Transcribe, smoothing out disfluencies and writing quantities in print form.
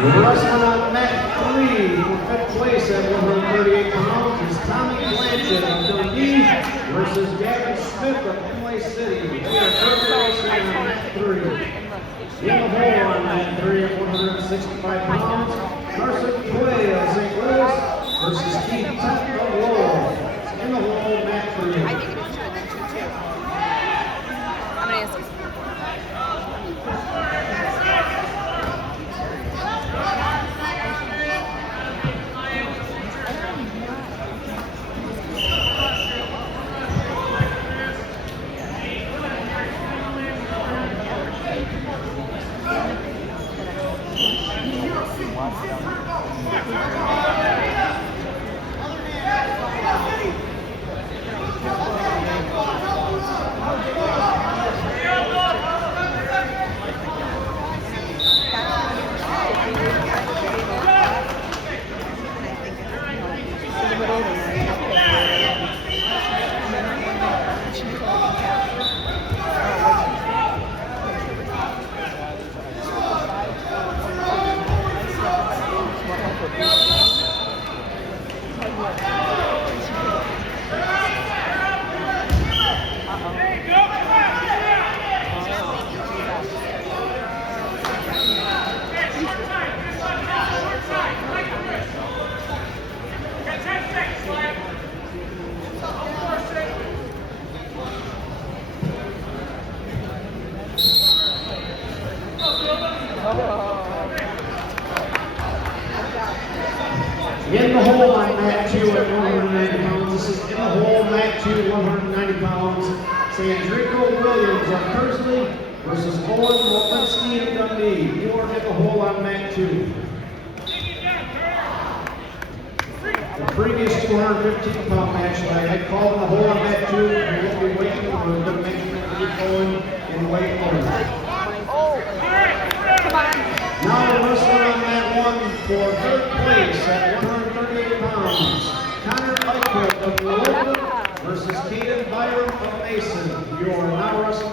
Wrestling on mat 3 for 5th place at 138 pounds is Tommy Blanchett of Dundee versus Gavin Smith of Imlay City. We are first place on mat 3. In the hole on mat 3 at 165 pounds, Carson Clay of St. Louis versus Keith Tuck of Lowell. In the hole, mat 3. I think it was true, then 2-2. I'm going to ask you. In the hole on mat 2 at 190 pounds. This is in the hole, mat 2, 190 pounds. Sandrico Williams of Kersley versus Owen Molinski of Dundee. You are in the hole on mat 2. The previous 215-pound match tonight, I called in the hole on mat 2. We will be waiting for the dimension to keep going in weight order. Now we're wrestling on mat 1 for 3rd place at 138 pounds. Connor Eichert of Louisville versus Caden Byram of Mason. You are now wrestling